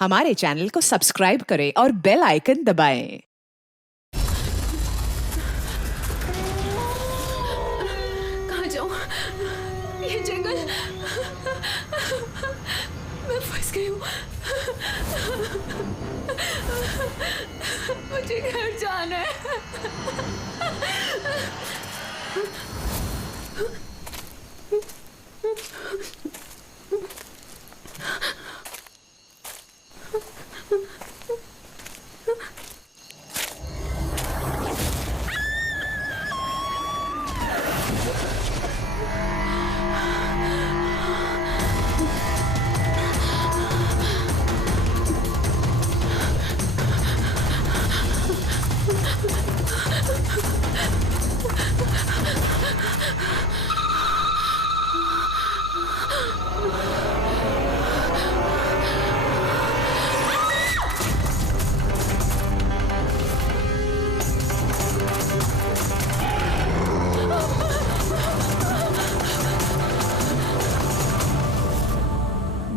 हमारे चैनल को सब्सक्राइब करें और बेल आइकन दबाएं। कहाँ जाऊँ? ये जंगल, मैं फंस गई हूँ। मुझे घर जाना है।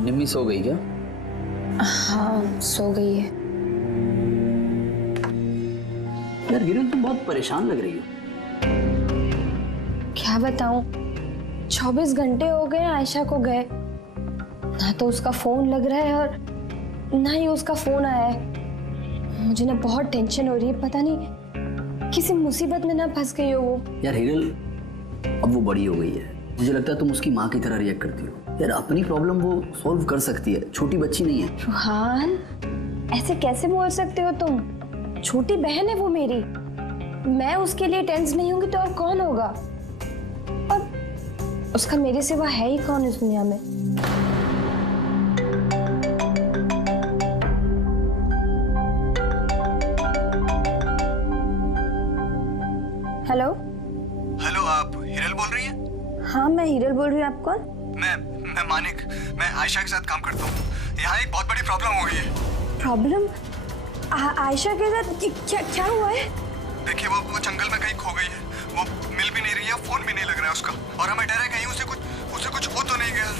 निम्मी सो गई क्या? हाँ, सो गई है। यार हिरन, तुम बहुत परेशान लग रही हो। क्या बताऊं, 24 घंटे हो गए आयशा को गए, ना तो उसका फोन लग रहा है और ना ही उसका फोन आया है। मुझे ना बहुत टेंशन हो रही है, पता नहीं किसी मुसीबत में ना फंस गई हो वो। यार हिरन, अब वो बड़ी हो गई है, मुझे लगता है तुम उसकी माँ की तरह रिएक्ट करती हो। यार अपनी प्रॉब्लम वो सॉल्व कर सकती है, छोटी बच्ची नहीं है। रूहान, ऐसे कैसे बोल सकते हो तुम? छोटी बहन है वो मेरी। मैं उसके लिए टेंस नहीं होंगी तो और कौन होगा? और उसका मेरे सिवा है ही कौन इस दुनिया में? हेलो हेलो, आप हिरल बोल रही हैं? हाँ, मैं हिरल बोल रही हूँ। आप कौन? मैं मानिक, मैं आयशा के साथ काम करता हूँ। यहाँ एक बहुत बड़ी प्रॉब्लम हो गई है। प्रॉब्लम? आयशा के साथ क्या क्या हुआ है? देखिए, वो जंगल में कहीं खो गई है। वो मिल भी नहीं रही है, फोन भी नहीं लग रहा है उसका, और हमें डर है कहीं उसे कुछ हो तो नहीं गया।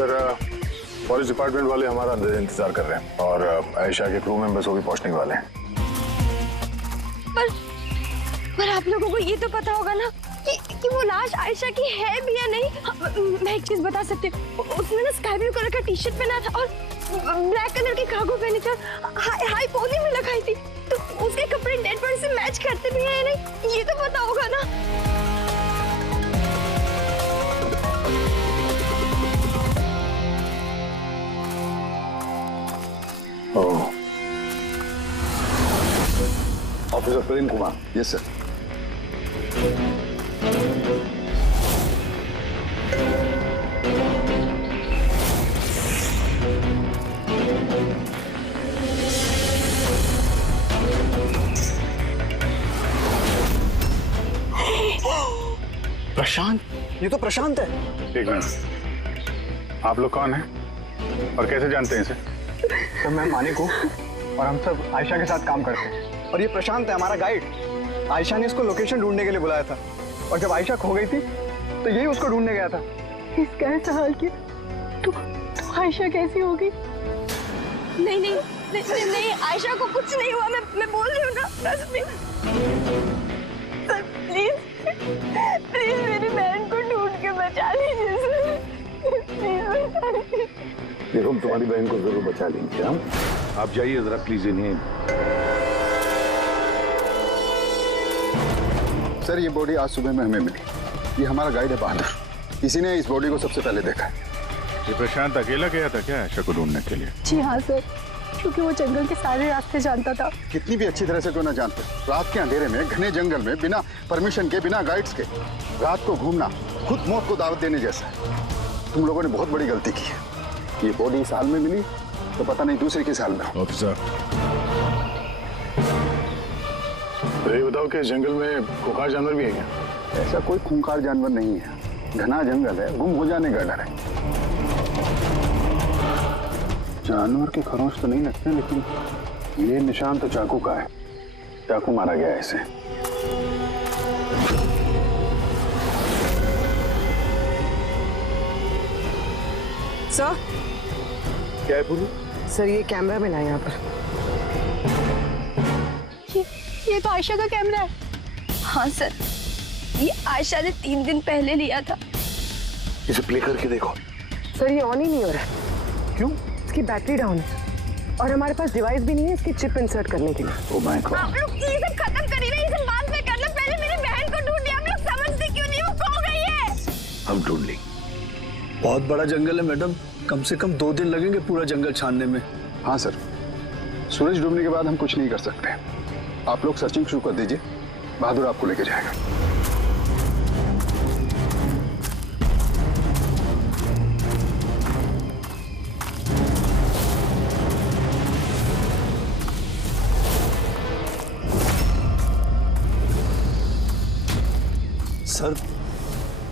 सर, पुलिस डिपार्टमेंट वाले हमारा अंदर इंतजार कर रहे हैं और आयशा के क्रू मेंबर्स को भी पहुंचने वाले हैं। पर आप लोगों को ये तो पता होगा ना कि वो लाश आयशा की है भी या नहीं। मैं एक चीज बता सकती हूँ, उसने ना स्काई ब्लू कलर का टी शर्ट पहना था और ब्लैक कलर की कार्गो पहनी थी और हाई पोनी में लगाई थी, तो उसके कपड़े डेड बॉडी से मैच करते भी हैं या नहीं, ये तो पता होगा ना। Officer Prem Kumar. Yes sir. Prashant, ये तो प्रशांत है। एक मिनट, आप लोग कौन हैं और कैसे जानते हैं इसे? तो मैं मानिक हूँ और हम सब आयशा के साथ काम करते हैं, और ये प्रशांत है हमारा गाइड। आयशा ने इसको लोकेशन ढूंढने के लिए बुलाया था, और जब आयशा खो गई थी तो यही उसको ढूंढने गया था। इसका ऐसा हाल किया तो आयशा कैसी होगी? नहीं नहीं नहीं, नहीं, नहीं, आयशा को कुछ नहीं हुआ, मैं बोल रही हूँ ना, trust me. Sir please please मेरी बहन को ढूंढ के बचा लीजिए सर, प्लीज बचा लीजिए। देखो, हम तुम्हारी बहन को जरूर बचा लेंगे। हम आप जाइए जरा प्लीज इन्हें। सर, ये बॉडी आज सुबह में हमें मिली। ये हमारा गाइड है बहादुर, इसी ने इस बॉडी को सबसे पहले देखा। ये प्रशांत अकेला गया था क्या आयशा को ढूंढने के लिए? जी हाँ सर, क्योंकि वो जंगल के सारे रास्ते जानता था। कितनी भी अच्छी तरह से क्यों ना जानते, रात के अंधेरे में घने जंगल में बिना परमिशन के, बिना गाइड्स के रात को घूमना खुद मौत को दावत देने जैसा है। तुम लोगों ने बहुत बड़ी गलती की है। ये बॉडी इस हाल में मिली तो पता नहीं दूसरे किस हाल में हो। ऑफिसर, तो ये बताओ कि जंगल में खुंखार जानवर भी है क्या? ऐसा कोई खूंखार जानवर नहीं है, घना जंगल है, गुम हो जाने का डर है। जानवर के खरोंच तो नहीं लगते, लेकिन ये निशान तो चाकू का है। चाकू मारा गया है इसे। सर क्या है पूरी? सर ये कैमरा मिला है यहाँ पर। ये तो आयशा का कैमरा है। हाँ सर, ये आयशा ने 3 दिन पहले लिया था। इसे प्ले करके देखो। सर ये ऑन ही नहीं हो रहा है। क्यों? इसकी बैटरी डाउन है और हमारे पास डिवाइस भी नहीं है इसकी चिप इंसर्ट करने के लिए। Oh my God. आप लोग ये सब खत्म करिए ना, ये सब बाद में कर लो। पहले मेरी बहन को ढूंढिए। आप लोग समझते क्यों नहीं? वो खो गई है। हम ढूंढ लेंगे। बहुत बड़ा जंगल है मैडम, कम से कम 2 दिन लगेंगे पूरा जंगल छानने में। हाँ सर, सूरज डूबने के बाद हम कुछ नहीं कर सकते। आप लोग सर्चिंग शुरू कर दीजिए, बहादुर आपको लेके जाएगा।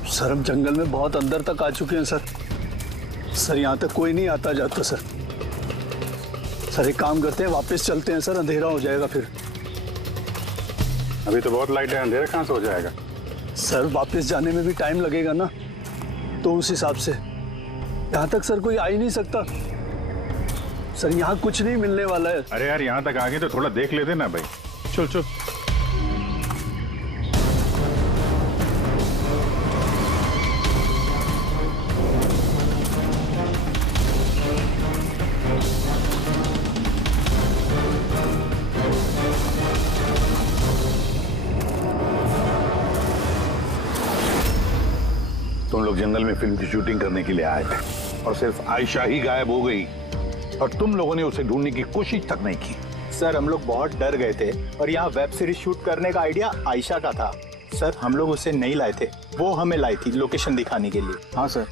सर हम जंगल में बहुत अंदर तक आ चुके हैं सर यहाँ तक कोई नहीं आता जाता सर एक काम करते हैं, वापस चलते हैं सर, अंधेरा हो जाएगा फिर। अभी तो बहुत लाइट है, अंधेरा कहाँ से हो जाएगा? सर वापस जाने में भी टाइम लगेगा ना, तो उस हिसाब से यहाँ तक सर कोई आ ही नहीं सकता। सर यहाँ कुछ नहीं मिलने वाला है। अरे यार, यहाँ तक आ गए तो थोड़ा देख लेते ना भाई। चल चल। तुम लोग जंगल में फिल्म की शूटिंग करने के लिए आए थे और सिर्फ आयशा ही गायब हो गई और तुम लोगों ने उसे ढूंढने की कोशिश तक नहीं की। सर हम लोग बहुत डर गए थे और यहाँ वेब सीरीज शूट करने का आइडिया आयशा का था। सर हम लोग उसे नहीं लाए थे, वो हमें लाई थी लोकेशन दिखाने के लिए। हाँ सर,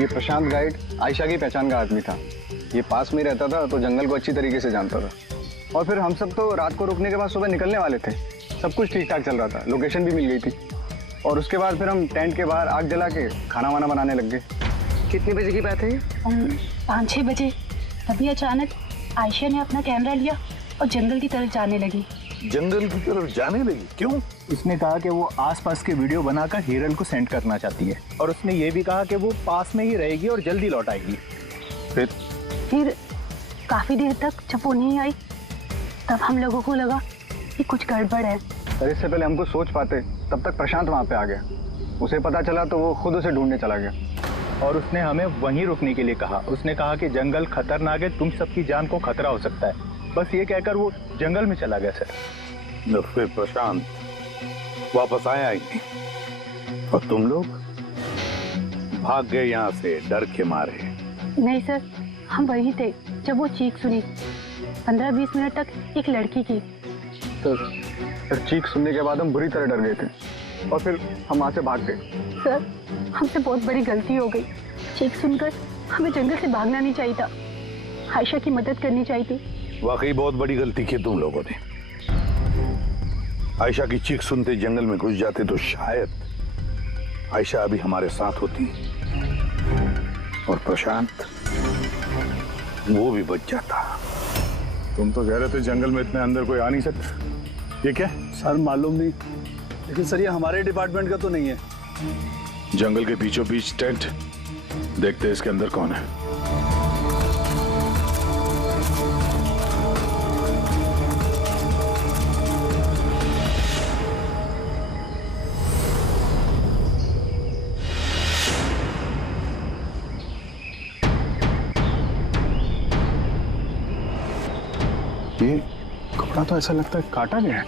ये प्रशांत गाइड आयशा की पहचान का आदमी था। ये पास में रहता था तो जंगल को अच्छी तरीके से जानता था। और फिर हम सब तो रात को रुकने के बाद सुबह निकलने वाले थे। सब कुछ ठीक ठाक चल रहा था, लोकेशन भी मिल गई थी। और उसके बाद फिर हम टेंट के बाहर आग जला के खाना वाना बनाने लग गए। कितने बजे की बात है ये? 5-6 बजे। तभी अचानक आयशा ने अपना कैमरा लिया और जंगल की तरफ जाने लगी। जंगल की तरफ जाने लगी? क्यों? उसने कहा कि वो आसपास के वीडियो बनाकर हिरल को सेंड करना चाहती है और उसने ये भी कहा कि वो पास में ही रहेगी और जल्दी लौट आएगी। फिर काफी देर तक जब वो नहीं आई तब हम लोगों को लगा कि कुछ गड़बड़ है। और इससे पहले हमको सोच पाते तब तक प्रशांत वहाँ पे आ गया। उसे पता चला तो वो खुद उसे ढूंढने चला गया। और उसने हमें वहीं रुकने के लिए कहा। उसने कहा कि जंगल खतरनाक है, तुम सबकी जान को खतरा हो सकता है। बस ये कहकर वो जंगल में चला गया सर। तो फिर प्रशांत वापस आया ही नहीं और तुम लोग भाग गए यहाँ से डर के मारे। नहीं सर, हम वहीं थे जब वो चीख सुनी। 15-20 मिनट तक एक लड़की की। तो फिर चीख सुनने के बाद हम बुरी तरह डर गए थे और फिर हम वहाँ से भाग गए। सर हमसे बहुत बड़ी गलती हो गई। चीख सुनकर हमें जंगल से भागना नहीं चाहिए था, आयशा की मदद करनी चाहिए थी। वाकई बहुत बड़ी गलती की तुम लोगों ने। आयशा की चीख सुनते जंगल में घुस जाते तो शायद आयशा अभी हमारे साथ होती और प्रशांत वो भी बच जाता। तुम तो कह रहे थे जंगल में इतने अंदर कोई आ नहीं सकता। ये क्या? सर मालूम नहीं, लेकिन सर ये हमारे डिपार्टमेंट का तो नहीं है। जंगल के बीचों बीच टेंट, देखते हैं इसके अंदर कौन है। ये कपड़ा तो ऐसा लगता है काटा गया है।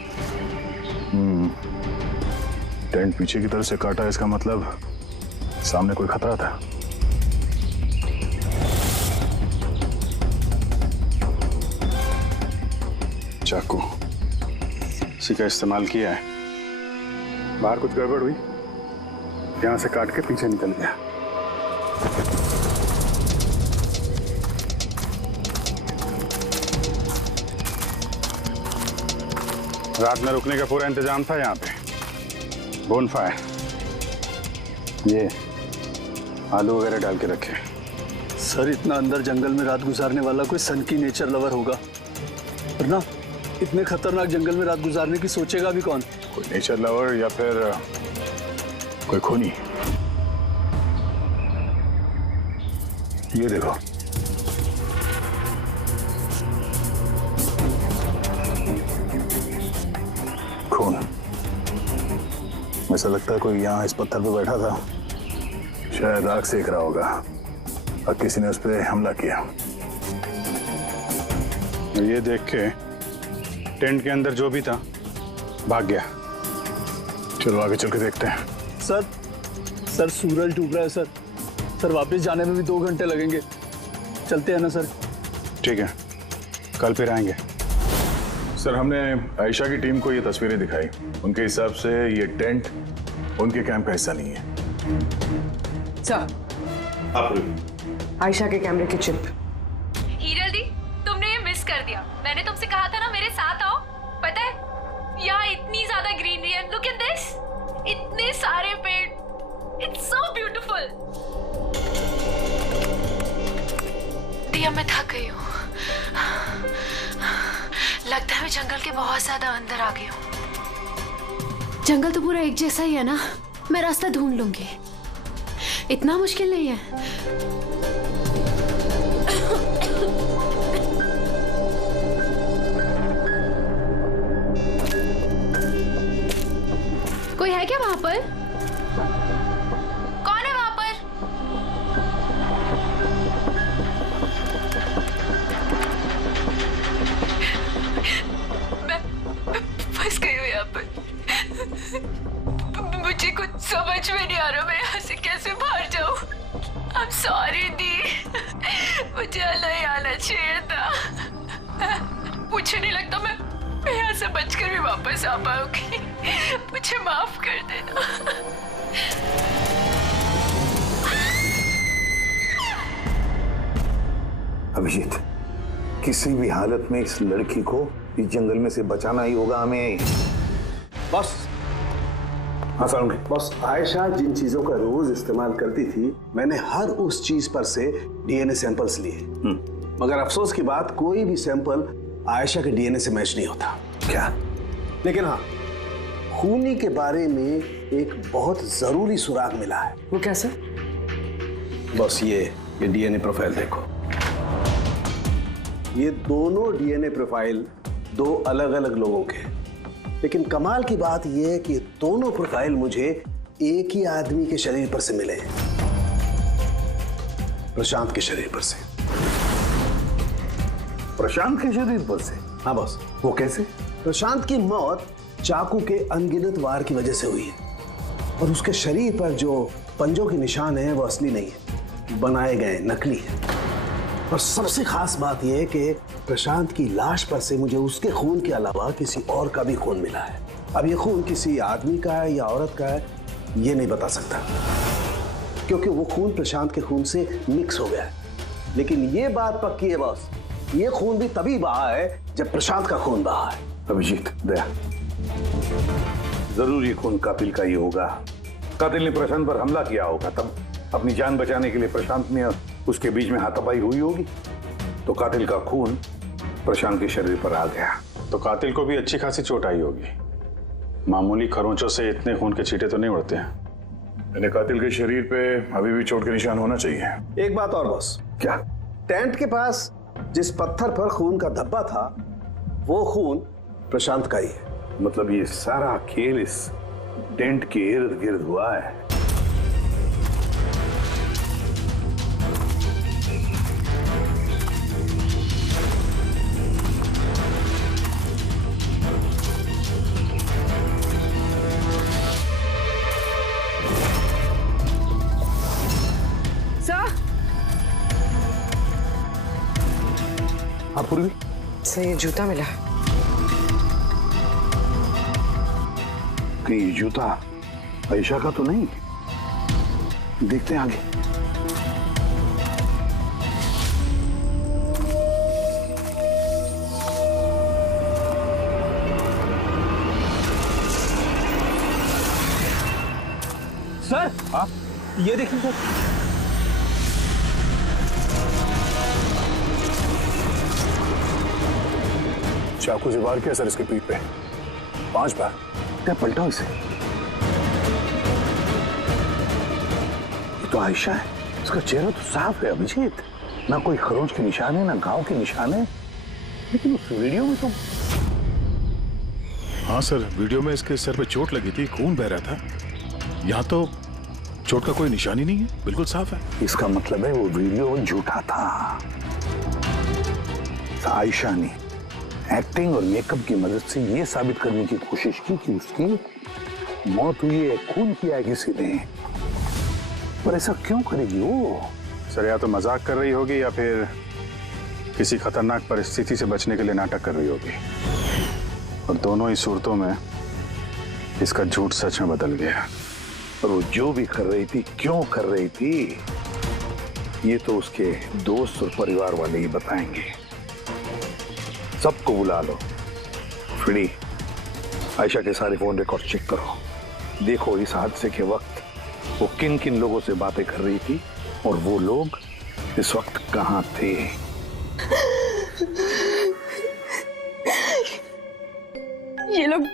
टेंट पीछे की तरफ से काटा, इसका मतलब सामने कोई खतरा था। चाकू इसी का इस्तेमाल किया है। बाहर कुछ गड़बड़ हुई, यहाँ से काट के पीछे निकल गया। रात में रुकने का पूरा इंतजाम था यहाँ पे। बोनफायर, ये आलू वगैरह डाल के रखे। सर इतना अंदर जंगल में रात गुजारने वाला कोई सन की नेचर लवर होगा, वरना इतने खतरनाक जंगल में रात गुजारने की सोचेगा भी कौन? कोई नेचर लवर या फिर कोई खूनी। ये देखो, खून। ऐसा लगता है कोई यहाँ इस पत्थर पे बैठा था, शायद आग सेक रहा होगा और किसी ने उस पर हमला किया। ये देख के टेंट के अंदर जो भी था भाग गया। चलो आगे चल के देखते हैं। सर सूरज डूब रहा है सर। सर वापस जाने में भी 2 घंटे लगेंगे। चलते हैं ना सर? ठीक है, कल फिर आएंगे। सर हमने आयशा की टीम को ये तस्वीरें दिखाई। उनके हिसाब से ये टेंट उनके कैंप का हिस्सा नहीं है। सर आयशा के कैमरे की चिप। हीरल दी, तुमने ये मिस कर दिया। मैंने तुमसे कहा था ना मेरे साथ आओ। पता है यहाँ इतनी ज्यादा ग्रीनरी है। लुक एट दिस, इतने सारे पेड़। It's so beautiful. दिया मैं थक गई हूँ। लगता है मैं जंगल के बहुत ज्यादा अंदर आ गई हूँ। जंगल तो पूरा एक जैसा ही है ना। मैं रास्ता ढूंढ लूंगी, इतना मुश्किल नहीं है। कोई है क्या वहां पर? कौन है वहां पर? मैं फंस गई हूँ यहाँ पर। मुझे कुछ समझ में नहीं आ रहा, मैं यहाँ से कैसे बाहर जाऊँ। I'm sorry दी, मुझे नहीं आना चाहिए था। मुझे नहीं लगता मैं यहाँ से बचकर भी वापस आ पाऊंगी। मुझे माफ कर देना। अभिजीत, किसी भी हालत में इस लड़की को इस जंगल में से बचाना ही होगा हमें। बस हाँ सारुण। बस आयशा जिन चीजों का रोज इस्तेमाल करती थी, मैंने हर उस चीज पर से डीएनए सैंपल्स लिए, मगर अफसोस की बात कोई भी सैंपल आयशा के डीएनए से मैच नहीं होता। क्या? लेकिन हाँ, खूनी के बारे में एक बहुत जरूरी सुराग मिला है। वो कैसे? बस ये डीएनए प्रोफाइल देखो। ये दोनों डीएनए प्रोफाइल 2 अलग अलग लोगों के, लेकिन कमाल की बात यह है कि दोनों प्रोफाइल मुझे एक ही आदमी के शरीर पर से मिले हैं, प्रशांत के शरीर पर से। प्रशांत के शरीर पर से? हाँ बॉस। वो कैसे? प्रशांत की मौत चाकू के अनगिनत वार की वजह से हुई है, और उसके शरीर पर जो पंजों के निशान हैं वो असली नहीं है, बनाए गए नकली है। और सबसे खास बात यह है कि प्रशांत की लाश पर से मुझे उसके खून के अलावा किसी और का भी खून मिला है। अब ये खून किसी आदमी का है या औरत का है ये नहीं बता सकता, क्योंकि वो खून प्रशांत के खून से मिक्स हो गया है। लेकिन ये बात पक्की है बॉस, ये खून भी तभी बहा है जब प्रशांत का खून बहा है। अभिजीत, दया, जरूर ये खून कातिल का ही होगा। कातिल ने प्रशांत पर हमला किया होगा, तब अपनी जान बचाने के लिए प्रशांत ने उसके बीच में हाथापाई हुई होगी, तो कातिल का खून प्रशांत के शरीर पर आ गया। तो कातिल को भी अच्छी खासी चोट आई होगी। मामूली खरोंचों से इतने खून के छींटे तो नहीं उड़ते हैं। यानी कातिल के शरीर पे अभी भी चोट के निशान होना चाहिए। एक बात और बॉस। क्या? टेंट के पास जिस पत्थर पर खून का धब्बा था वो खून प्रशांत का ही है। मतलब ये सारा खेल इस टेंट के इर्द गिर्द हुआ है। हाँ पूर्वी, सर ये जूता मिला। कहीं ये जूता आयशा का तो नहीं? देखते हैं आगे। सर ये देखिए सर। चाकू से वार किया सर इसके पीठ पे 5 बार। क्या पलटाओ इसे? ये तो आयशा है, इसका चेहरा तो साफ है अभिजीत, ना कोई खरोंच के निशान है ना घाव के निशान है। लेकिन उस वीडियो में तो हाँ सर, वीडियो में इसके सर पे चोट लगी थी, खून बह रहा था। यहाँ तो चोट का कोई निशान ही नहीं है, बिल्कुल साफ है। इसका मतलब है वो वीडियो झूठा था। आयशा ने एक्टिंग और मेकअप की मदद से ये साबित करने की कोशिश की कि उसकी मौत हुई है, खून किया है किसी ने। पर ऐसा क्यों करेगी वो? सर या तो मजाक कर रही होगी या फिर किसी खतरनाक परिस्थिति से बचने के लिए नाटक कर रही होगी। और दोनों ही सूरतों में इसका झूठ सच में बदल गया। और वो जो भी कर रही थी, क्यों कर रही थी, ये तो उसके दोस्त और परिवार वाले ही बताएंगे। सबको बुला लो। फ्री आयशा के सारे फोन रिकॉर्ड चेक करो। देखो इस हादसे के वक्त वो किन किन लोगों से बातें कर रही थी और वो लोग इस वक्त कहाँ थे। ये लोग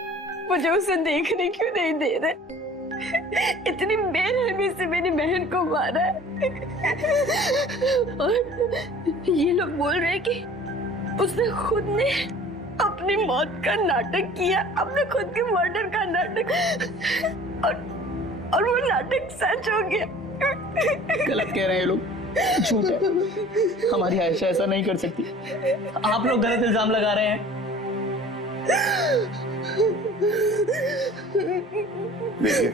मुझे उसे देखने क्यों नहीं दे रहे? इतनी बेरहमी से मेरी बहन को मारा है। और ये लोग बोल रहे हैं कि उसने खुद ने अपनी मौत का नाटक किया, अपने खुद के मर्डर का नाटक, और वो नाटक सच हो गया। गलत कह रहे हैं ये लोग, झूठ है। हमारी आयशा ऐसा नहीं कर सकती। आप लोग गलत इल्जाम लगा रहे हैं। देखिए,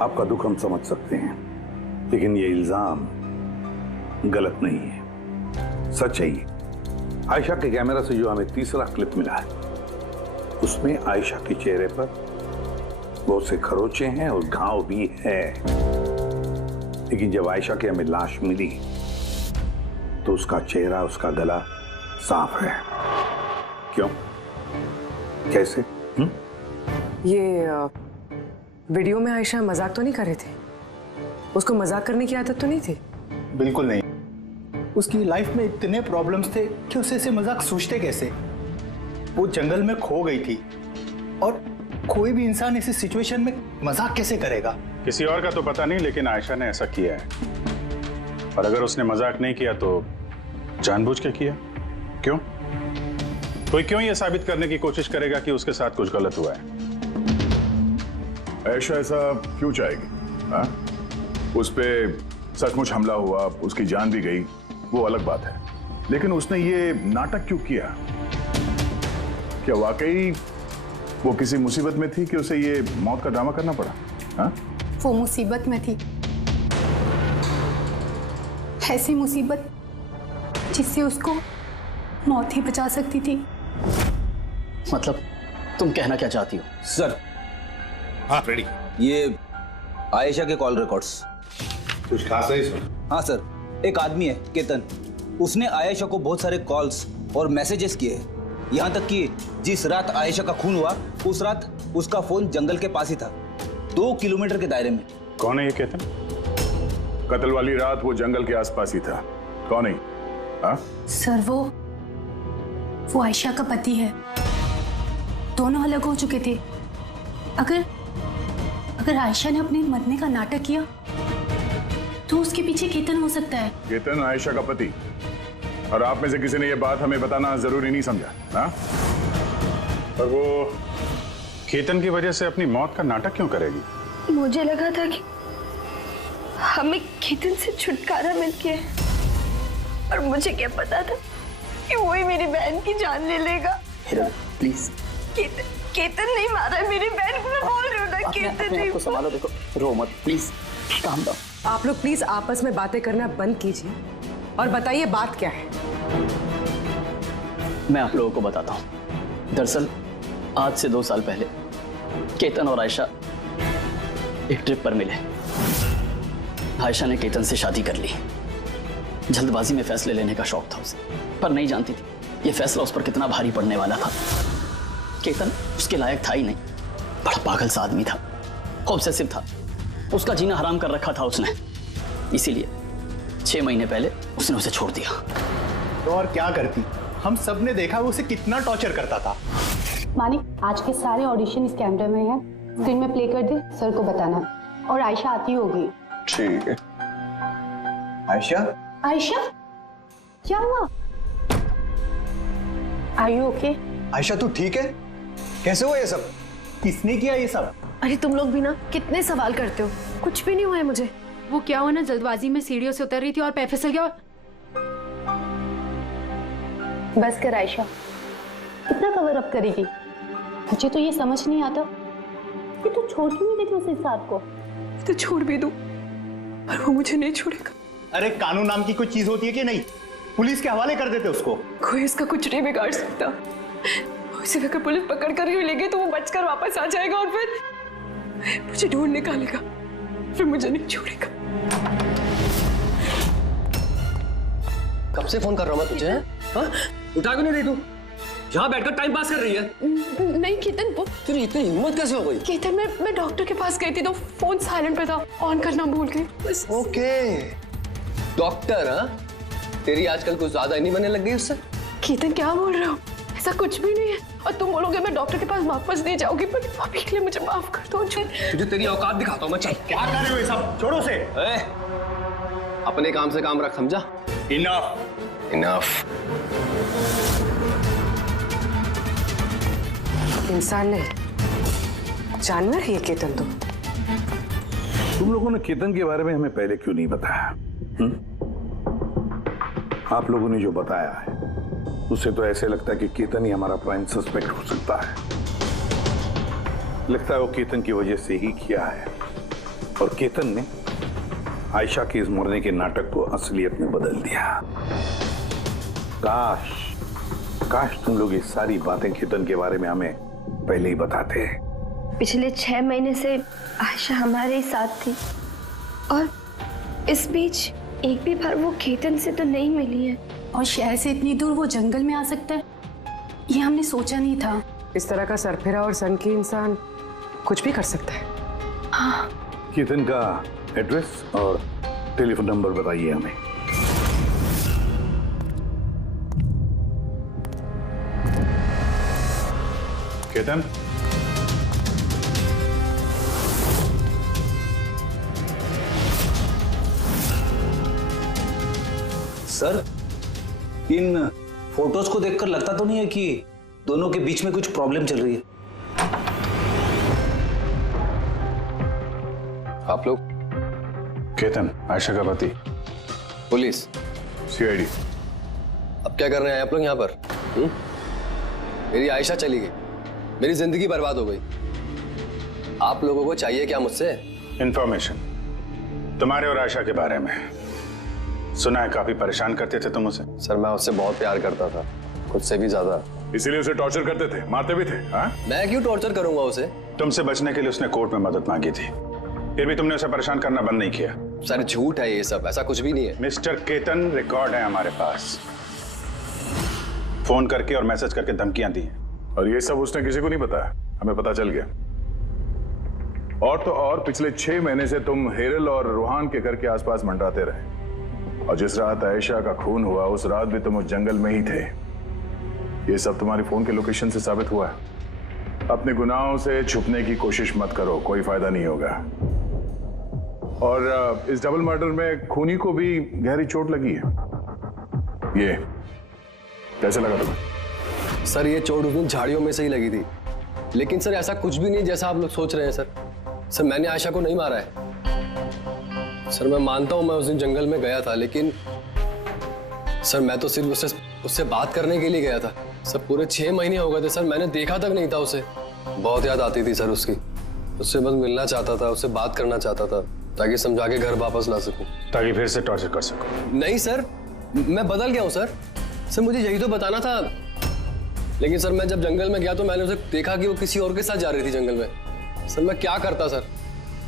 आपका दुख हम समझ सकते हैं, लेकिन ये इल्जाम गलत नहीं है, सच है। ये आयशा के कैमरा से जो हमें तीसरा क्लिप मिला है, उसमें आयशा के चेहरे पर बहुत से खरोंचे हैं और घाव भी है। लेकिन जब आयशा की हमें लाश मिली तो उसका चेहरा, उसका गला साफ है। क्यों? कैसे? ये वीडियो में आयशा मजाक तो नहीं कर रहे थे? उसको मजाक करने की आदत तो नहीं थी? बिल्कुल नहीं। उसकी लाइफ में इतने प्रॉब्लम्स थे कि उसे ऐसे मजाक सोचते कैसे। वो जंगल में खो गई थी और कोई भी इंसान ऐसी सिचुएशन में मजाक कैसे करेगा? किसी और का तो पता नहीं, लेकिन आयशा ने ऐसा किया है। और अगर उसने मजाक नहीं किया तो जानबूझ के किया। क्यों? कोई क्यों ये साबित करने की कोशिश करेगा कि उसके साथ कुछ गलत हुआ है? आयशा ऐसा क्यों चाहेगी? हाँ? उस पे सचमुच हमला हुआ, उसकी जान भी गई, वो अलग बात है। लेकिन उसने ये नाटक क्यों किया? क्या वाकई वो किसी मुसीबत में थी कि उसे ये मौत का ड्रामा करना पड़ा? हाँ? वो मुसीबत में थी, ऐसी मुसीबत जिससे उसको मौत ही बचा सकती थी। मतलब तुम कहना क्या चाहती हो? सर, हाँ रेडी। ये आयशा के कॉल रिकॉर्ड्स। कुछ खास है इसमें? हाँ सर, एक आदमी है केतन, उसने आयशा को बहुत सारे कॉल्स और मैसेजेस किए हैं। यहाँ तक कि जिस रात आयशा का खून हुआ उस रात उसका फोन जंगल के पास ही था, 2 किलोमीटर के दायरे में। कौन है ये केतन? कत्ल वाली रात वो जंगल के आसपास ही था। कौन है? हाँ? सर वो आयशा का पति है। दोनों अलग हो चुके थे। अगर आयशा ने अपने मरने का नाटक किया तो उसके पीछे केतन हो सकता है। केतन आयशा का पति? और आप में से किसी ने ये बात हमें बताना जरूरी नहीं समझा? हाँ? पर वो केतन की वजह से अपनी मौत का नाटक क्यों करेगी? मुझे लगा था कि हमें केतन से छुटकारा मिल गया, और मुझे क्या पता था कि वही मेरी बहन की जान ले लेगा। प्लीज। केतन नहीं मारा है मेरी बहन को, मैं बोल रही हूँ ना, केतन नहीं। आपको संभालो, देखो, रो मत प्लीज, काम दो। आप लोग प्लीज आपस में बातें करना बंद कीजिए और बताइए बात क्या है। मैं आप लोगों को बताता हूँ। दरअसल आज से 2 साल पहले केतन और आयशा एक ट्रिप पर मिले। आयशा ने केतन से शादी कर ली। जल्दबाजी में फैसले लेने का शौक था उसे, पर नहीं जानती थी ये फैसला उस पर कितना भारी पड़ने वाला था। केतन उसके लायक था ही नहीं, बड़ा पागल सा आदमी था। ऑब्सेसिव था, उसका जीना हराम कर रखा था उसने, इसीलिए 6 महीने पहले उसने उसे छोड़ दिया। तो और क्या करती, हम सब ने देखा वो उसे कितना टॉर्चर करता था। मानिक, आज के सारे ऑडिशन इस कैमरे में हैं, स्क्रीन में प्ले कर दे, सर को बताना। और आयशा आती होगी। ठीक है। आयशा? आयशा, क्या हुआ? Are you okay? आयशा तू ठीक है? कैसे हुआ ये सब? किसने किया ये सब? अरे तुम लोग भी ना कितने सवाल करते हो, कुछ भी नहीं हुआ है मुझे। वो क्या हुआ ना, जल्दबाजी में सीढ़ियों से उतर रही थी और पैर फिसल गया। बस कर आयशा, कितना कवर अप करेगी? मुझे तो ये समझ नहीं आता कि तू छोड़ क्यों नहीं देती उस इंसान को। तो छोड़ भी दूं, पर वो मुझे नहीं छोड़ेगा। अरे कानून नाम की कोई चीज होती है कि नहीं? पुलिस के हवाले कर देते उसको। कोई इसका कुछ नहीं बिगाड़ सकता। उसे अगर पुलिस पकड़ कर ही लेगी तो वो बचकर वापस आ जाएगा और फिर मुझे ढूंढ निकालेगा, फिर मुझे नहीं छोड़ेगा। कब से फोन कर रहा हूँ मैं तुझे? हाँ? उठा क्यों नहीं रही तू? यहाँ बैठकर टाइम पास कर रही है। नहीं केतन, वो तुझे इतनी हिम्मत कैसे हो गई? केतन, मैं डॉक्टर के पास गई थी तो फोन साइलेंट पे था, ऑन करना भूल गई। Okay, doctor? हाँ, तेरी आजकल कुछ ज्यादा ही नहीं बनने लग गई उससे। केतन क्या बोल रहे हो? ऐसा कुछ भी नहीं है। और तुम बोलोगे मैं डॉक्टर के पास वापस नहीं जाऊंगी, पर अभी के लिए मुझे माफ कर दो। तुझे तेरी औकात दिखाता हूँ मैं। चल। क्या कर रहे हो ये सब? छोड़ो से। अपने काम से काम रख, समझा? इनफ। इनफ। इंसान नहीं, जानवर है ये केतन। तुम लोगों ने केतन के बारे में हमें पहले क्यों नहीं बताया? आप लोगों ने जो बताया है उससे तो ऐसे लगता है कि केतन ही हमारा प्राइम सस्पेक्ट हो सकता है। लगता है वो केतन की वजह से ही किया है, और केतन ने आयशा के इस मरने के नाटक को असलियत में बदल दिया। काश तुम लोग ये सारी बातें केतन के बारे में हमें पहले ही बताते। पिछले 6 महीने से आयशा हमारे ही साथ थी और इस बीच एक भी बार वो केतन से तो नहीं मिली है। और शहर से इतनी दूर वो जंगल में आ सकता है, ये हमने सोचा नहीं था। इस तरह का सरफिरा और सन की इंसान कुछ भी कर सकता है। हाँ। केतन का एड्रेस और टेलीफोन नंबर बताइए हमें। केतन, सर, इन फोटोज को देखकर लगता तो नहीं है कि दोनों के बीच में कुछ प्रॉब्लम चल रही है? आप लोग? केतन, आयशा का पति। पुलिस? सीआईडी। अब क्या कर रहे हैं आप लोग यहाँ पर? मेरी आयशा चली गई, मेरी जिंदगी बर्बाद हो गई। आप लोगों को चाहिए क्या मुझसे? इंफॉर्मेशन तुम्हारे और आयशा के बारे में। सुना है काफी परेशान करते थे तुम उसे। सर, मैं उससे बहुत प्यार करता था, खुद से भी ज्यादा। इसीलिए उसे टॉर्चर करते थे, मारते भी थे? हाँ? मैं क्यों टॉर्चर करूंगा उसे? तुमसे बचने के लिए उसने कोर्ट में मदद मांगी थी, फिर भी तुमने उसे परेशान करना बंद नहीं किया। सर, झूठ है ये सब, ऐसा कुछ भी नहीं है। मिस्टर केतन, रिकॉर्ड है हमारे पास। फोन करके और मैसेज करके धमकियां दी, और ये सब उसने किसी को नहीं बताया, हमें पता चल गया। और तो और पिछले 6 महीने से तुम हेरल और रूहान के घर के आसपास मंडराते रहे, और जिस रात आयशा का खून हुआ उस रात भी तुम उस जंगल में ही थे। ये सब तुम्हारी फोन के लोकेशन से साबित हुआ है। अपने गुनाहों से छुपने की कोशिश मत करो, कोई फायदा नहीं होगा। और इस डबल मर्डर में खूनी को भी गहरी चोट लगी है। ये कैसे लगा तुम्हें? सर, ये चोट उस दिन झाड़ियों में से ही लगी थी, लेकिन सर ऐसा कुछ भी नहीं जैसा आप लोग सोच रहे हैं। सर, मैंने आयशा को नहीं मारा है। सर, मैं मानता हूं मैं उस दिन जंगल में गया था, लेकिन सर मैं तो सिर्फ उससे बात करने के लिए गया था। सर, पूरे 6 महीने हो गए थे सर, मैंने देखा तक नहीं था उसे। बहुत याद आती थी सर उसकी। उससे बस मिलना चाहता था, उससे बात करना चाहता था, ताकि समझा के घर वापस ला सकूं, ताकि फिर से टॉर्चर कर सको। नहीं सर, मैं बदल गया हूं सर। सर, मुझे यही तो बताना था। लेकिन सर, मैं जब जंगल में गया तो मैंने उसे देखा कि वो किसी और के साथ जा रही थी जंगल में। सर, मैं क्या करता सर,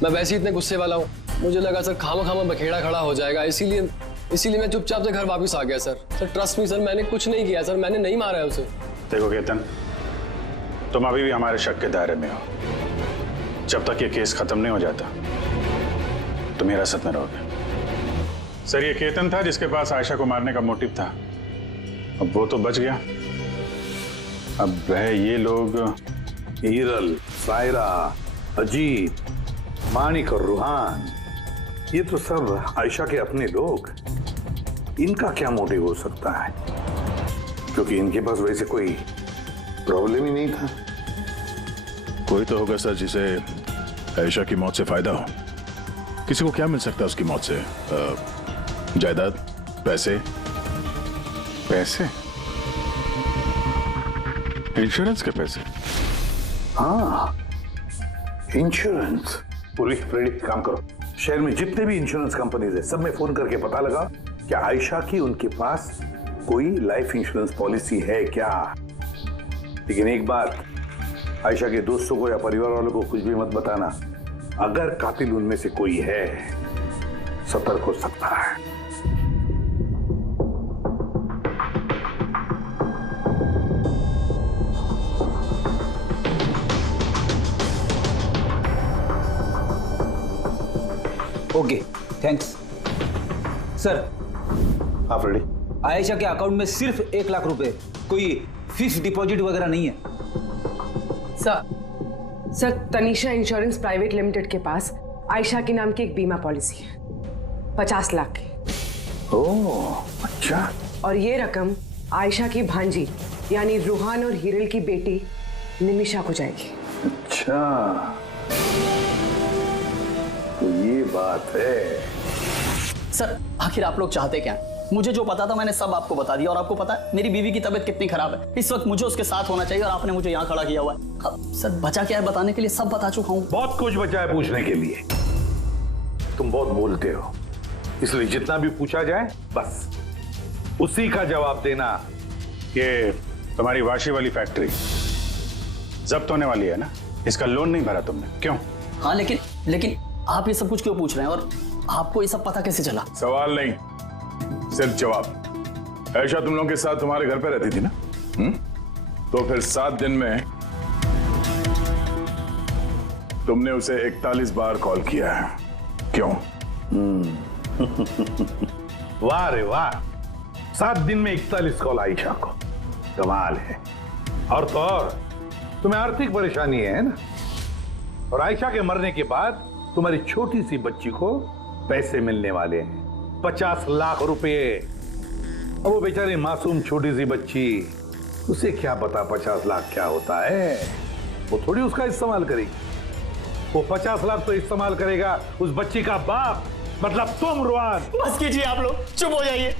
मैं वैसे ही इतने गुस्से वाला हूँ। मुझे लगा सर खामा बखेड़ा खड़ा हो जाएगा, इसीलिए मैं चुपचाप से घर वापस आ गया सर। ट्रस्ट मी सर, मैंने कुछ नहीं किया सर, मैंने नहीं मारा है उसे। देखो केतन, तुम अभी भी हमारे शक के दायरे में हो। जब तक ये केस खत्म नहीं हो जाता तुम हिरासत में रहोगे। सर, ये केतन था जिसके पास आयशा को मारने का मोटिव था। अब वो तो बच गया, अब वह ये लोग हीरल, सायरा, अजीत, मानिक और रूहान, ये तो सब आयशा के अपने लोग। इनका क्या मोटिव हो सकता है? क्योंकि इनके पास वैसे कोई प्रॉब्लम ही नहीं था। कोई तो होगा सर जिसे आयशा की मौत से फायदा हो। किसी को क्या मिल सकता है उसकी मौत से? जायदाद, पैसे? पैसे? इंश्योरेंस के पैसे? हाँ, इंश्योरेंस। पूरी फ्रेडी काम करो, शहर में जितने भी इंश्योरेंस कंपनीज है सब में फोन करके पता लगा क्या आयशा की उनके पास कोई लाइफ इंश्योरेंस पॉलिसी है क्या। लेकिन एक बात, आयशा के दोस्तों को या परिवार वालों को कुछ भी मत बताना। अगर कातिल उनमें से कोई है, सतर्क हो सकता है। Okay, thanks sir. हाँ फ्रेडी, आयशा के अकाउंट में सिर्फ 1 लाख रुपए, कोई फिक्स डिपॉजिट वगैरह नहीं है। Sir, Tanisha insurance private limited के पास आयशा के नाम की एक बीमा पॉलिसी है 50 लाख की। ओह, अच्छा। और ये रकम आयशा की भांजी यानी रूहान और हीरल की बेटी निमिषा को जाएगी। अच्छा, तो ये बात है। सर, आखिर आप लोग चाहते क्या? मुझे जो पता था मैंने सब आपको बता दिया। और आपको पता है मेरी बीवी की तबीयत कितनी खराब है, इस वक्त मुझे उसके साथ होना चाहिए और आपने मुझे यहाँ खड़ा किया हुआ है। अब सर बचा क्या है बताने के लिए? सब बता चुका हूँ। बहुत कुछ बचा है पूछने के लिए। तुम बहुत बोलते हो, इसलिए जितना भी पूछा जाए बस उसी का जवाब देना। ये तुम्हारी वाशी वाली फैक्ट्री जब्त होने वाली है ना? इसका लोन नहीं भरा तुमने, क्यों? हाँ, लेकिन आप ये सब कुछ क्यों पूछ रहे हैं और आपको ये सब पता कैसे चला? सवाल नहीं, सिर्फ जवाब। आयशा तुम लोगों के साथ तुम्हारे घर पे रहती थी ना? तो फिर 7 दिन में तुमने उसे 41 बार कॉल किया है, क्यों? वाह रे वाह, 7 दिन में 41 कॉल आयशा को, कमाल है। और तो और तुम्हें आर्थिक परेशानी है ना, और आयशा के मरने के बाद तुम्हारी छोटी सी बच्ची को पैसे मिलने वाले हैं 50 लाख रुपए। अब वो बेचारी मासूम छोटी सी बच्ची, उसे क्या पता 50 लाख क्या होता है? वो थोड़ी उसका इस्तेमाल करेगी। वो 50 लाख तो इस्तेमाल करेगा उस बच्ची का बाप, मतलब तुम रुआन। बस कीजिए आप लोग, चुप हो जाइए।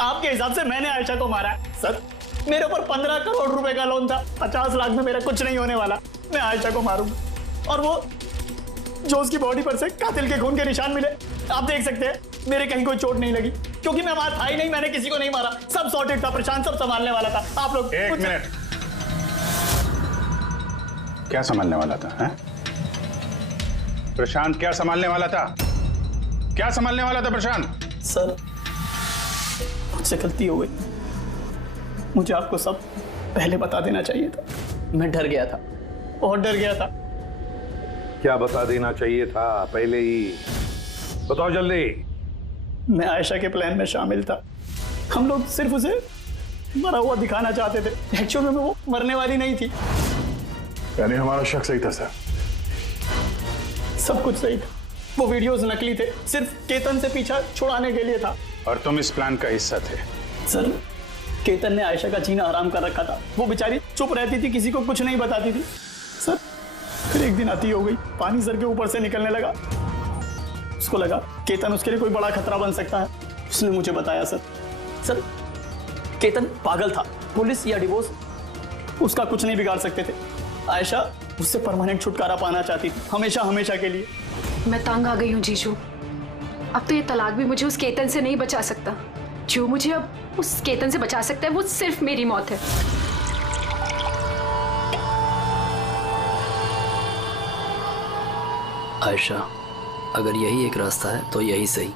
आपके हिसाब से मैंने आयशा को मारा है? सर, मेरे ऊपर 15 करोड़ रुपए का लोन था, 50 लाख में मेरा कुछ नहीं होने वाला। मैं आयशा को मारूंगा। और वो जो उसकी बॉडी पर से कातिल के खून के निशान मिले, आप देख सकते हैं मेरे कहीं कोई चोट नहीं लगी, क्योंकि मैं वहां था ही नहीं, मैंने किसी को नहीं मारा। सब सॉर्टेड था, प्रशांत सब संभालने वाला था। आप लोग एक मिनट, क्या संभालने वाला था? है? प्रशांत क्या संभालने वाला था? क्या संभालने वाला था प्रशांत? सर, मुझसे गलती हो गई, मुझे आपको सब पहले बता देना चाहिए था। मैं डर गया था, बहुत डर गया था। क्या बता देना चाहिए था पहले ही? बताओ जल्दी। मैं आयशा के प्लान में शामिल था। हम लोग सिर्फ उसे मरा हुआ दिखाना चाहते थे, एक्चुअली में वो मरने वाली नहीं थी। यानी हमारा शक सही था सर? सब कुछ सही था, वो वीडियोस नकली थे, सिर्फ केतन से पीछा छुड़ाने के लिए था। और तुम इस प्लान का हिस्सा थे? सर, केतन ने आयशा का जीना आराम कर रखा था। वो बेचारी चुप रहती थी, किसी को कुछ नहीं बताती थी। सर, फिर एक दिन आती हो गई, पानी सर के ऊपर से निकलने लगा। उसको लगा केतन उसके लिए कोई बड़ा खतरा बन सकता है, उसने मुझे बताया। सर, केतन पागल था, पुलिस या डिवोर्स उसका कुछ नहीं बिगाड़ सकते थे। आयशा उससे परमानेंट छुटकारा पाना चाहती थी, हमेशा हमेशा के लिए। मैं तंग आ गई हूँ जीजू, अब तो ये तलाक भी मुझे उस केतन से नहीं बचा सकता। जो मुझे अब उस केतन से बचा सकता है वो सिर्फ मेरी मौत है। आयशा, अगर यही एक रास्ता है तो यही सही।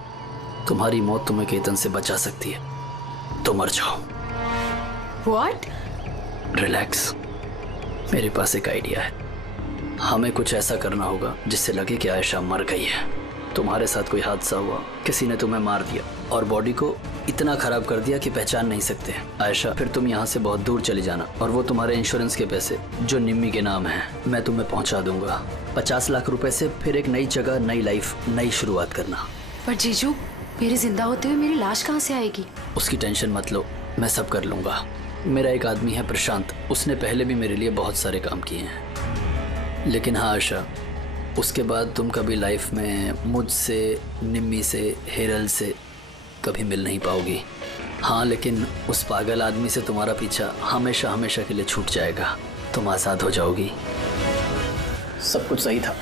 तुम्हारी मौत तुम्हें केतन से बचा सकती है, तो मर जाओ। What? रिलैक्स, मेरे पास एक आइडिया है। हमें कुछ ऐसा करना होगा जिससे लगे कि आयशा मर गई है। तुम्हारे साथ कोई हादसा हुआ, किसी ने तुम्हें मार दिया और बॉडी को इतना खराब कर दिया कि पहचान नहीं सकते। आयशा, फिर तुम यहाँ से बहुत दूर चली जाना और वो तुम्हारे इंश्योरेंस के पैसे जो निम्मी के नाम है मैं तुम्हें पहुँचा दूंगा। 50 लाख रुपए से फिर एक नई जगह, नई लाइफ, नई शुरुआत करना। पर जीजू, मेरे जिंदा होते हुए मेरी लाश कहाँ से आएगी? उसकी टेंशन मत लो, मैं सब कर लूंगा। मेरा एक आदमी है प्रशांत, उसने पहले भी मेरे लिए बहुत सारे काम किए हैं। लेकिन हाँ आयशा, उसके बाद तुम कभी लाइफ में मुझसे, निम्मी से, हेरल से कभी मिल नहीं पाओगी। हाँ, लेकिन उस पागल आदमी से तुम्हारा पीछा हमेशा हमेशा के लिए छूट जाएगा। तुम आज़ाद हो जाओगी। सब कुछ सही था,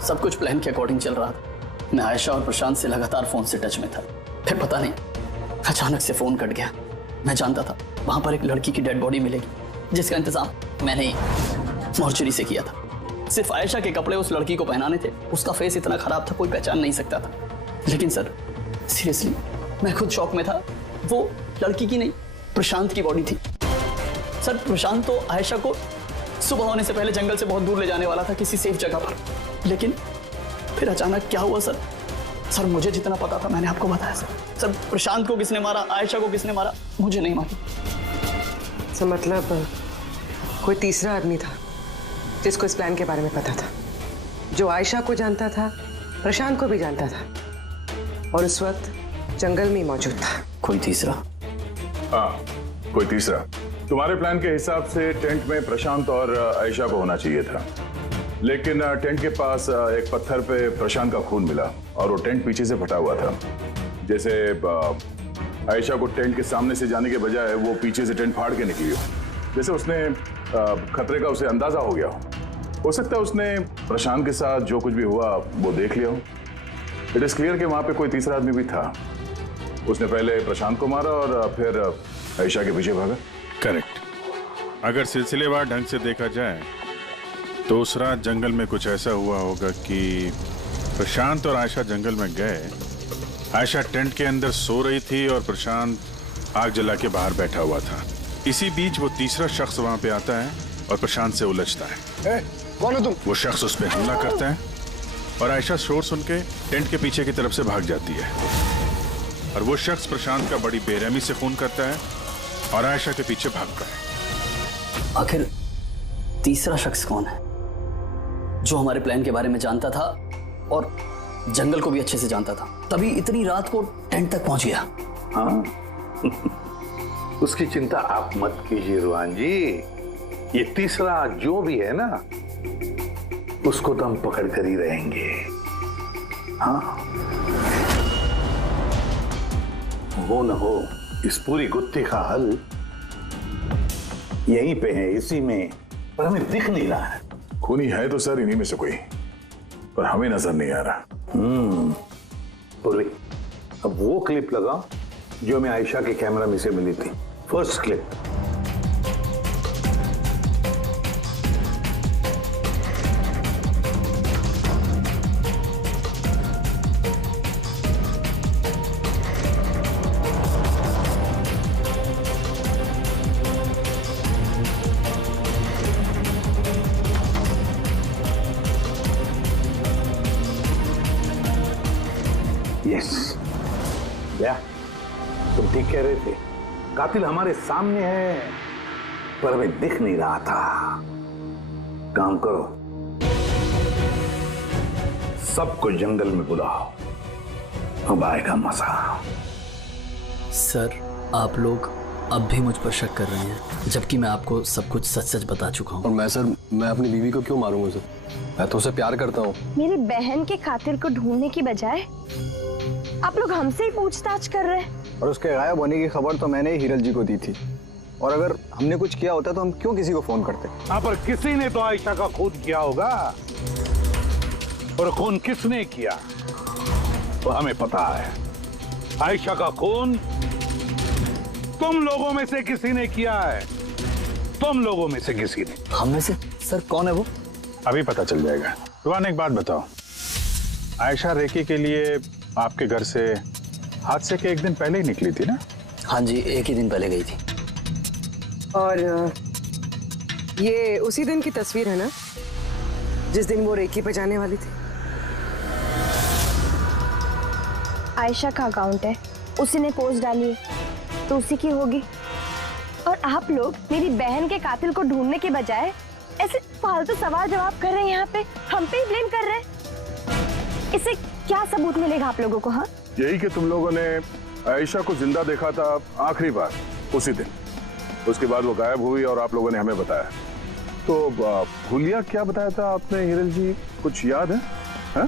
सब कुछ प्लान के अकॉर्डिंग चल रहा था। मैं आयशा और प्रशांत से लगातार फ़ोन से टच में था। फिर पता नहीं अचानक से फ़ोन कट गया। मैं जानता था वहाँ पर एक लड़की की डेड बॉडी मिलेगी जिसका इंतज़ाम मैंने ही मॉर्चरी से किया था। सिर्फ आयशा के कपड़े उस लड़की को पहनाने थे। उसका फेस इतना ख़राब था कोई पहचान नहीं सकता था। लेकिन सर सीरियसली मैं खुद शॉक में था। वो लड़की की नहीं, प्रशांत की बॉडी थी। सर प्रशांत तो आयशा को सुबह होने से पहले जंगल से बहुत दूर ले जाने वाला था किसी सेफ जगह पर। लेकिन फिर अचानक क्या हुआ सर? सर मुझे जितना पता था मैंने आपको बताया सर। सर प्रशांत को किसने मारा, आयशा को किसने मारा, मुझे नहीं मालूम। सर मतलब कोई तीसरा आदमी था जिसको इस प्लान के बारे में पता था, जो आयशा को जानता था, प्रशांत को भी जानता था और उस वक्त जंगल में ही मौजूद था। कोई तीसरा? हाँ, कोई तीसरा। तुम्हारे प्लान के हिसाब से टेंट में प्रशांत और आयशा को होना चाहिए था, लेकिन टेंट के पास एक पत्थर पे प्रशांत का खून मिला और वो टेंट पीछे से फटा हुआ था। जैसे आयशा को टेंट के सामने से जाने के बजाय वो पीछे से टेंट फाड़ के निकली हो। जैसे उसने खतरे का उसे अंदाजा हो गया हो सकता है उसने प्रशांत के साथ जो कुछ भी हुआ वो देख लिया हो। इट इज क्लियर कि वहां पे कोई तीसरा आदमी भी था। उसने पहले प्रशांत को मारा और फिर आयशा के पीछे भागा। करेक्ट। अगर सिलसिलेवार ढंग से देखा जाए तो उस रात जंगल में कुछ ऐसा हुआ होगा कि प्रशांत और आयशा जंगल में गए। आयशा टेंट के अंदर सो रही थी और प्रशांत आग जला के बाहर बैठा हुआ था। इसी बीच वो तीसरा शख्स वहां पे आता है और प्रशांत से उलझता है। कौन हो तुम? वो शख्स उस पर हमला करता है और आयशा शोर सुन के टेंट के पीछे की तरफ से भाग जाती है और वो शख्स प्रशांत का बड़ी बेरहमी से खून करता है और आयशा के पीछे भागता है। आखिर तीसरा शख्स कौन है जो हमारे प्लान के बारे में जानता था और जंगल को भी अच्छे से जानता था, तभी इतनी रात को टेंट तक पहुंच गया? हाँ उसकी चिंता आप मत कीजिए रुहान जी। ये तीसरा जो भी है ना उसको तो हम पकड़ कर ही रहेंगे। हाँ हो न हो इस पूरी गुत्थी का हल यहीं पे है, इसी में, पर हमें दिख नहीं रहा है। खूनी है तो सर इन्हीं में से कोई, पर हमें नजर नहीं आ रहा। पूर्वी, अब वो क्लिप लगा जो हमें आयशा के कैमरा में से मिली थी, फर्स्ट क्लिप। यस, क्या तुम ठीक कह रहे थे? कातिल हमारे सामने है पर हमें दिख नहीं रहा था। काम करो, सबको जंगल में बुलाओ, अब आएगा मजा। सर आप लोग अब भी मुझ पर शक कर रहे हैं जबकि मैं आपको सब कुछ सच सच बता चुका हूँ। और मैं सर, मैं अपनी बीवी को क्यों मारूंगा सर? मैं तो उसे प्यार करता हूँ। मेरी बहन के कातिल को ढूंढने की बजाय आप लोग हमसे ही पूछताछ कर रहे हैं। और उसके गायब होने की खबर तो मैंने ही हिरल जी को दी थी, और अगर हमने कुछ किया होता तो हम क्यों किसी को फोन करते? हाँ, पर किसी ने तो आयशा का खून किया होगा, और खून किसने किया तो हमें पता है। आयशा का खून तुम लोगों में से किसी ने किया है, तुम लोगों में से किसी ने। हम में से? सर कौन है वो? अभी पता चल जाएगा। रुहान एक बात बताओ, आयशा रेकी के लिए आपके घर से हादसे के एक दिन पहले ही निकली थी ना? हाँ जी, एक ही दिन पहले गई थी। और ये उसी दिन की तस्वीर है ना जिस दिन वो रेकी पे जाने वाली थी। आयशा का अकाउंट है, उसी ने पोस्ट डाली है तो उसी की होगी। और आप लोग मेरी बहन के कातिल को ढूंढने के बजाय ऐसे फालतू सवाल जवाब कर रहे हैं, यहाँ पे हम पे ही ब्लेम कर रहे हैं। इससे क्या सबूत मिलेगा आप लोगों को? हाँ, यही कि तुम लोगों ने आयशा को जिंदा देखा था आखिरी बार उसी दिन, उसके बाद वो गायब हुई और आप लोगों ने हमें बताया। तो भूलिया क्या बताया था आपने हिरल जी, कुछ याद है? हा?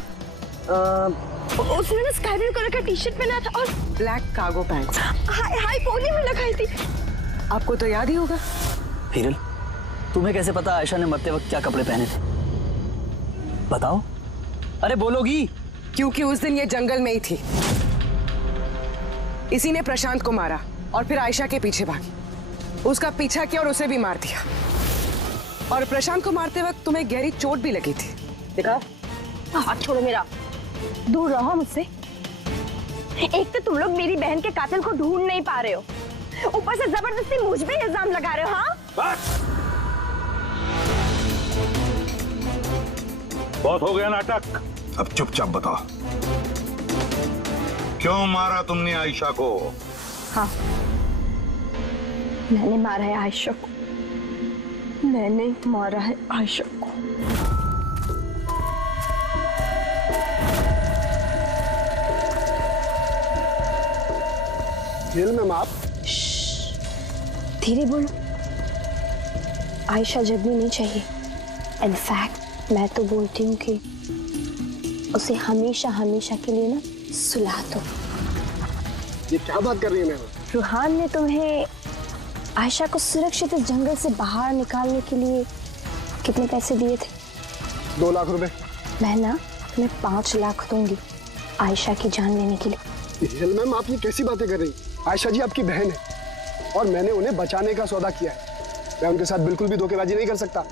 उसने ना स्काई ब्लू कलर का टी शर्ट पहना था और black cargo pant high pony में लगाई थी। आपको तो याद ही होगा। हिरल, तुम्हें कैसे पता आयशा ने मरते वक्त क्या कपड़े पहने थे? बताओ, अरे बोलोगी? क्योंकि उस दिन ये जंगल में ही थी। इसी ने प्रशांत को मारा और फिर आयशा के पीछे भागी, उसका पीछा किया और उसे भी मार दिया। और प्रशांत को मारते वक्त तुम्हें गहरी चोट भी लगी थी, देखा? हाथ छोड़ो मेरा, दूर रहो मुझसे। एक तो तुम लोग मेरी बहन के कातिल को ढूंढ नहीं पा रहे हो, ऊपर से जबरदस्ती मुझ पे इल्जाम लगा रहे हो। हाँ, बस बहुत हो गया नाटक। अब चुपचाप बताओ, क्यों मारा तुमने आयशा को? हाँ, मैंने मारा है आयशा को, मैंने मारा है आयशा को। हिरल मैम, आप धीरे बोलो, आयशा जगनी नहीं चाहिए। इनफैक्ट मैं तो बोलती हूँ कि उसे हमेशा हमेशा के लिए ना सुला दो। ये क्या बात कर रही है मैम? रूहान ने तुम्हें आयशा को सुरक्षित इस जंगल से बाहर निकालने के लिए कितने पैसे दिए थे? 2 लाख रुपए। मैं ना तुम्हें 5 लाख दूंगी आयशा की जान लेने के लिए। हिरल मैम, आप ये कैसी बातें कर रही? आयशा जी आपकी बहन है और मैंने उन्हें बचाने का सौदा किया है। मैं उनके साथ बिल्कुल भी धोखेबाजी नहीं कर सकता।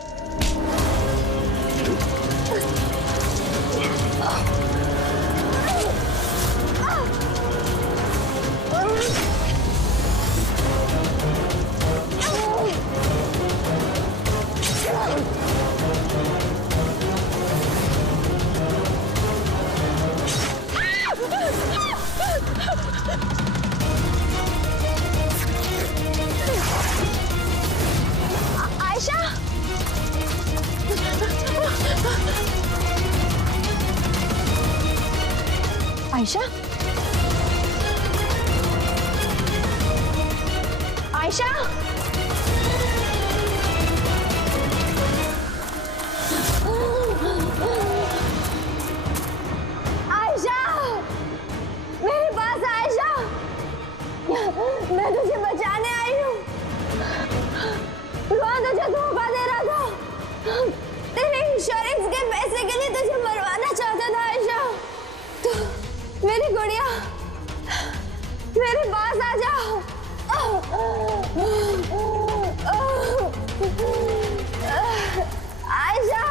आयशा, आयशा, आयशा, मेरे पास आयशा, मैं तुझे बचाने आई हूँ। रुहान तुझे धोखा दे रहा था, तेरे इंश्योरेंस के पैसे के लिए तुझे मरवाना चाहता था आयशा। तो मेरी गुड़िया, मेरे पास आ जाओ। आयशा।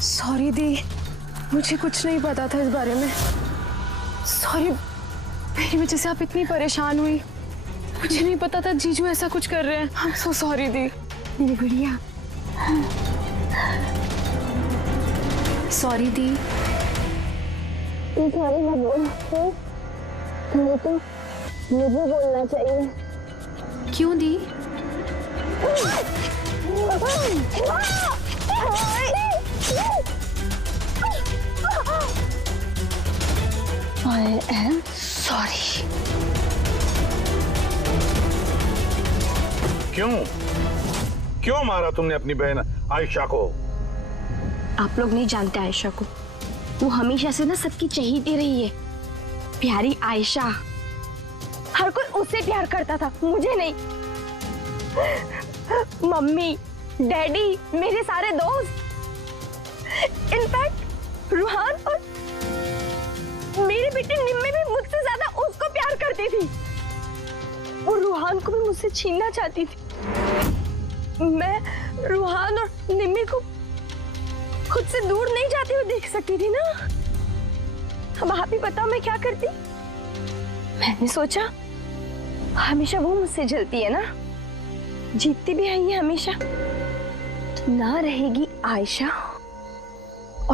सॉरी दी, मुझे कुछ नहीं पता था इस बारे में। सॉरी, मेरी वजह से आप इतनी परेशान हुई। मुझे नहीं पता था जीजू ऐसा कुछ कर रहे हैं। आई एम सो सॉरी दी। मेरी गुड़िया। सॉरी दी। सॉरी मत बोलो, तुम्हें तो मुझे बोलना चाहिए। क्यों दी? I am sorry. क्यों मारा तुमने अपनी बहन आयशा को? आप लोग नहीं जानते आयशा को, वो हमेशा से ना सबकी चहेती रही है। प्यारी आयशा, हर कोई उससे प्यार करता था, मुझे नहीं। मम्मी, डैडी, मेरे सारे दोस्त, इनफैक्ट रूहान और मेरी बेटी निम्मी भी मुझसे ज्यादा उसको प्यार करती थी। और रूहान को भी मुझसे छीनना चाहती थी। मैं रूहान और निम्मी को खुद से दूर नहीं जाती हुई देख सकती थी ना। अब आप ही बताओ मैं क्या करती? मैंने सोचा हमेशा वो मुझसे जलती है ना, जीतती भी है ये हमेशा, तो ना रहेगी आयशा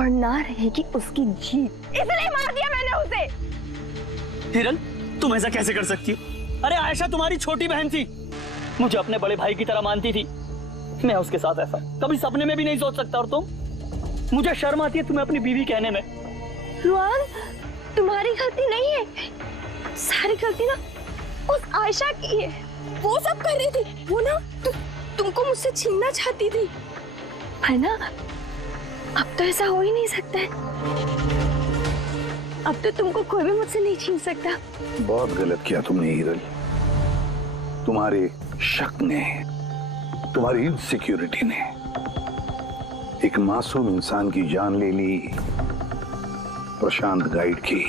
और ना रहेगी उसकी जीत। इसलिए मार दिया मैंने उसे। हिरल, तुम ऐसा कैसे कर सकती हो? अरे आयशा तुम्हारी छोटी बहन थी, मुझे अपने बड़े भाई की तरह मानती थी। मैं उसके साथ ऐसा कभी सपने में भी नहीं सोच सकता। और तुम, मुझे शर्म आती है तुम्हें अपनी बीवी कहने में। रुआन, तुम्हारी गलती नहीं है, सारी गलती ना उस आयशा की है। वो सब कर रही थी, वो ना तुमको मुझसे छीनना चाहती थी, है ना? अब तो ऐसा हो ही नहीं सकता है। अब तो तुमको कोई भी मुझसे नहीं छीन सकता। बहुत गलत किया तुमने हिरल। तुम्हारे शक ने, तुम्हारी इनसिक्योरिटी ने एक मासूम इंसान की जान ले ली, प्रशांत गाइड की।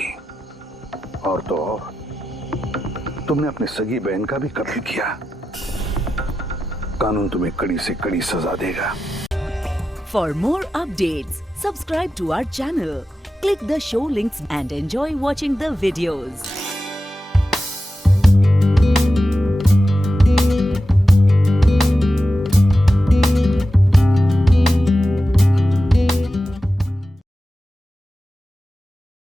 और तो और तुमने अपनी सगी बहन का भी कत्ल किया। कानून तुम्हें कड़ी से कड़ी सजा देगा। For more updates, subscribe to our channel, click the show links and enjoy watching the videos.